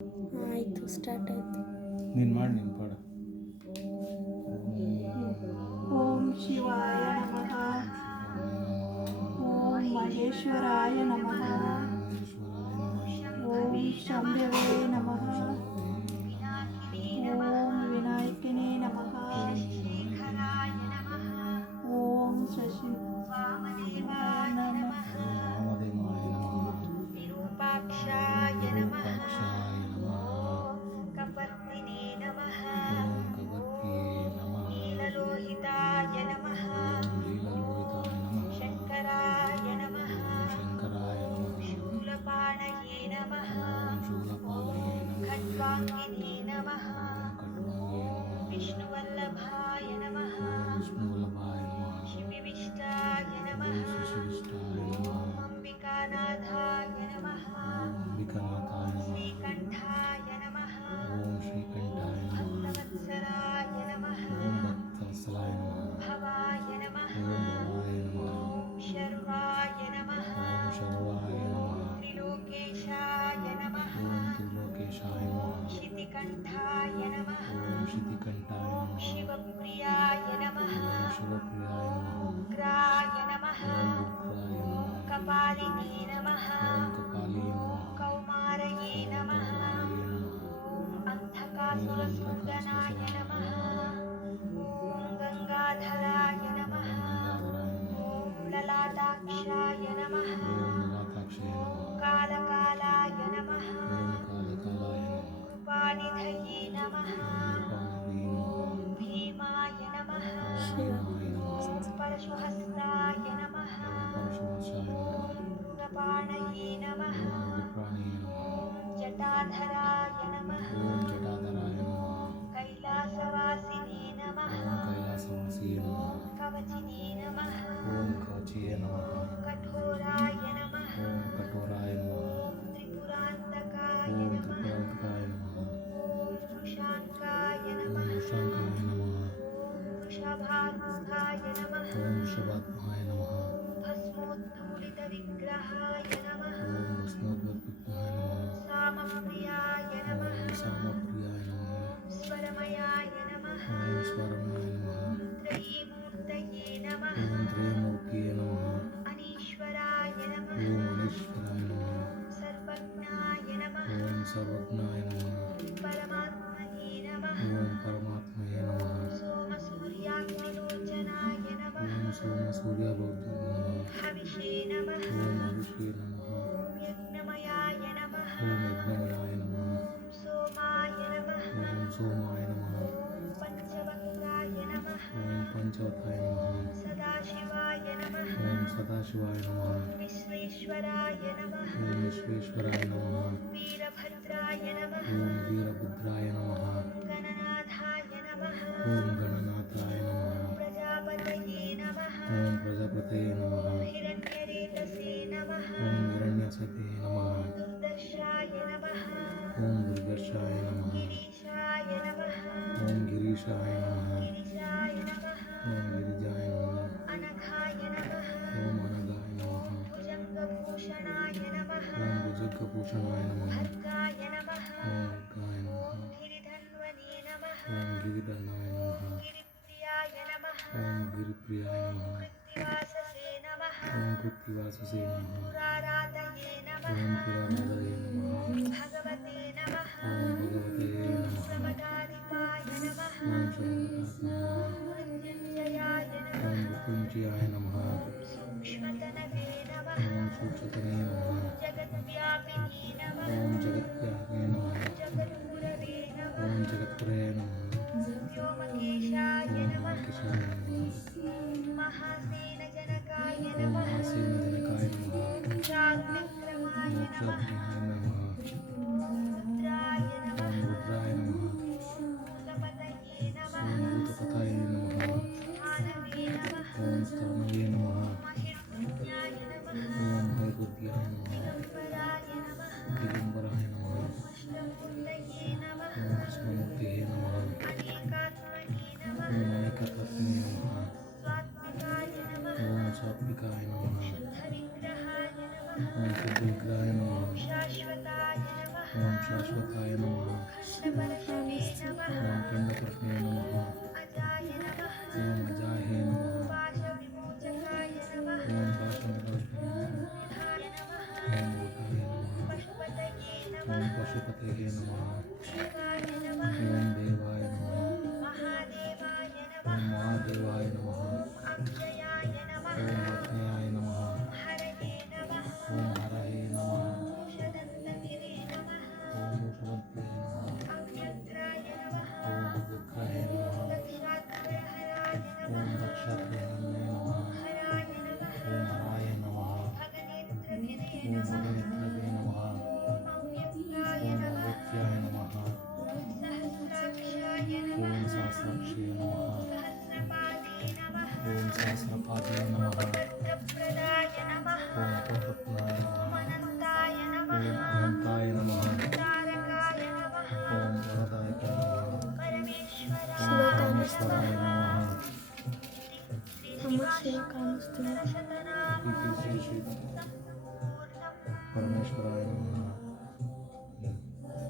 ಆಯಿತು, ಸ್ಟಾರ್ಟ್ ಆಯಿತು. ನೀನು ಮಾಡಿ ನೀನು ಪಾಡ. ಓಂ ಶಿವಾಯ ನಮಃ. ಓಂ ಮಹೇಶ್ವರಾಯ ನಮಃ. ಓಂ ಶಂಭವೇ ನಮಃ. ಓಂ ವಿನಾಯಕನೇ ನಮಃ. ಓಂ ಶಶಿವಾಮದೇವಾಯ ನಮಃ. ವಿರೂಪಾಕ್ಷಾಯ ನಮಃ. ಓಂ ಕಪರ್ದಿನೇ ನಮಃ. ನೀಲಲೋಹಿತಾಯ ನಮಃ. ಶಂಕರಾಯ ನಮಃ. ಶೂಲಪಾಣಯೇ ನಮಃ. ಖಡ್ವಾಂಗಿನೇ ನಮಃ. ವಿಷ್ಣುವಲ್ಲಭಾಯ ನಮಃ. ಶಿವಿವಿಷ್ಟಾಯ ನಮಃ. ಓಂ ಅಂಬಿಕಾನಾಥಾಯ ನಮಃ. ಶ್ರೀಕಂಠಾಯ ನಮಃ. ಭಕ್ತವತ್ಸಲಾಯ ನಮಃ. ಭವಾಯ ನಮಃ. ಓಂ ಶರ್ವಾಯ ನಮಃ. ತ್ರಿಲೋಕೇಶಾಯ ನಮಃ. ಶಿತಿಕಂಠಾಯ ನಮಃ. ಓಂ ಶಿವಪ್ರಿಯಾಯ ನಮಃ. ಉಗ್ರಾಯ ನಮಃ. ಓಂ ಕಪಾಲಿನೇ ನಮಃ. ಓಂ ಕೌಮಾರಯೇ ನಮಃ. ಓಂ ಅಂಧಕಾಸುರಸೂದನಾಯ ನಮಃ. ಓಂ ಗಂಗಾಧರಾಯ ನಮಃ. ಓಂ ಲಲಾಟಾಕ್ಷಾಯ ನಮಃ. ಓಂ ಕಾಲಕಾಲಾಯ ನಮಃ. ಕೃಪಾನಿಧಯೇ ನಮಃ. ಓಂ ಭೀಮಾಯ ನಮಃ. ಓಂ ಪರಶುಹಸ್ತಾಯ ನಮಃ. ಓಂ ಉಗ್ರಪಾಣಯೇ ನಮಃ. ಓಂ ಜಟಾಧರಾಯ ನಮಃ. ಕೈಲಾಸವಾಸಿನೇ ನಮಃ. ಓಂ ಕವಚಿನೇ ನಮಃ. ಓಂ ಕಠೋರಾಯ ನಮಃ. ಓಂ ತ್ರಿಪುರಾಂತಕಾಯ ನಮಃ. ಓಂ ವೃಷಾಂಕಾಯ ನಮಃ. ಓಂ ವೃಷಭಾರೂಢಾಯ ನಮಃ. ಓಂ ಭಸ್ಮೋದ್ಧೂಳಿತ ವಿಗ್ರಹಾಯ ನಮಃ. ಓಂ ಸಾಮಪ್ರಿಯಾಯ ನಮಃ. ಓಂ ಸ್ವರಮಯಾಯ ನಮಃ. ಓಂ ತ್ರಯೀಮೂರ್ತಯೇ ನಮಃ. ಓಂ ಅನೀಶ್ವರಾಯ ನಮಃ. ಓಂ ಸರ್ವಜ್ಞಾಯ ನಮಃ. ಓಂ ಪರಮಾತ್ಮನೇ ನಮಃ. ಓಂ ಸೋಮಸೂರ್ಯಾಗ್ನಿಲೋಚನಾಯ ನಮಃ. ಓಂ ಹವಿಷೇ ನಮಃ. ಓಂ ಯಜ್ಞಮಯಾಯ ನಮಃ. ಓಂ ಸೋಮಾಯ ನಮಃ. ಓಂ ಪಂಚವಕ್ರಾಯ ನಮಃ. ಓಂ ಸದಾಶಿವಾಯ ನಮಃ. ಓಂ ವಿಶ್ವೇಶ್ವರಾಯ ನಮಃ. ಓಂ ವೀರಭದ್ರಾಯ ನಮಃ. ಓಂ ಗಣನಾಥಾಯ ನಮಃ. ಓಂ ಪ್ರಜಾಪತಯೇ ನಮಃ. ಓಂ ಹಿರಣ್ಯರೇತಸೇ ನಮಃ. ಓಂ ದುರ್ದರ್ಶಾಯ ನಮಃ. ಓಂ ಗಿರೀಶಾಯ ನಮಃ. ಓಂ ಗಿರಿಜಾಯ ನಮಃ. ಅನಘಾಯ ನಮಃ. ಭುಜಂಗಭೂಷಣಾಯ ನಮಃ. ಭರ್ಗಾಯ ನಮಃ. ಓಂ ಗಿರಿಧನ್ವನೇ ನಮಃ. ಓಂ ಗಿರಿಪ್ರಿಯಾಯ ನಮಃ. ಓಂ ಕೃತ್ತಿವಾಸಸೇ ನಮಃ. ಓಂ ಪುರಾರಾತಯೇ ನಮಃ. ಓಂ ಭಗವತೆ ನಮಃ. ಓಂ ಸಮಗಾಧಿಪಾಯ ನಮಃ. ಓಂ ಮೃತ್ಯುಂಜಯಾಯ ನಮಃ. ಓಂ ಸೂಕ್ಷ್ಮತನವೇ ನಮಃ. ಓಂ ಜಗದ್ವ್ಯಾಪಿನೇ ನಮಃ. ಓಂ ಜಗದ್ಗುರವೇ ನಮಃ. ವ್ಯೋಮಕೇಶಾಯ ನಮಃ. ಮಹಾಸೇನಜನಕಾಯ ನಮಃ. ರುದ್ರಾಗ್ನಿಕ್ರಮಾಯ ನಮಃ. ರುದ್ರಾಯ सहस्रवर्षिणे नमः ओम पिंडकृष्णे नमः अजाय नमः ओम अजाहे नमः पाशविमोचकाय नमः ओम पाशविमोचकाय नमः मूढाय नमः ओम मूढाय नमः पशुपतये ओम नमः पशुपतये नमः देवाय नमः ओम देवाय नमः महादेवाय ओम नमः महादेवाय नमः अव्ययाय नमः ओम अग्नयाय नमः हरये नमः ओम हरये नमः औषधन्तगिरे नमः ओम ऊषवत्ये नमः अव्यक्ताय नमः ओम अग्रहाय नमः दक्षात्रहराय ओम नमः दक्षात्रेयाय नमः हराय नमः ओम हराय नमः भगनेत्रगिरे ओम नमः भगवत्रे नमः अव्यक्ताय ओम नमः अगत्याय नमः सहस्राक्षाय नमः ओम सहस्राक्षे नमः सहस्रपादे नमः ओम सहस्रपादे नमः पुत्रप्रदाय नमः ओम पुत्रत्नाय नमः अनन्ताय नमः ओम अनंताय नमः तारकाय नमः ओम वरदायकाय नमः परमेश्वराय ओम परमेश्वराय नमः श्रीनिवास श्री श्री शतनाम श्री श्री सम्पूर्णम् परमेश्वराय नमः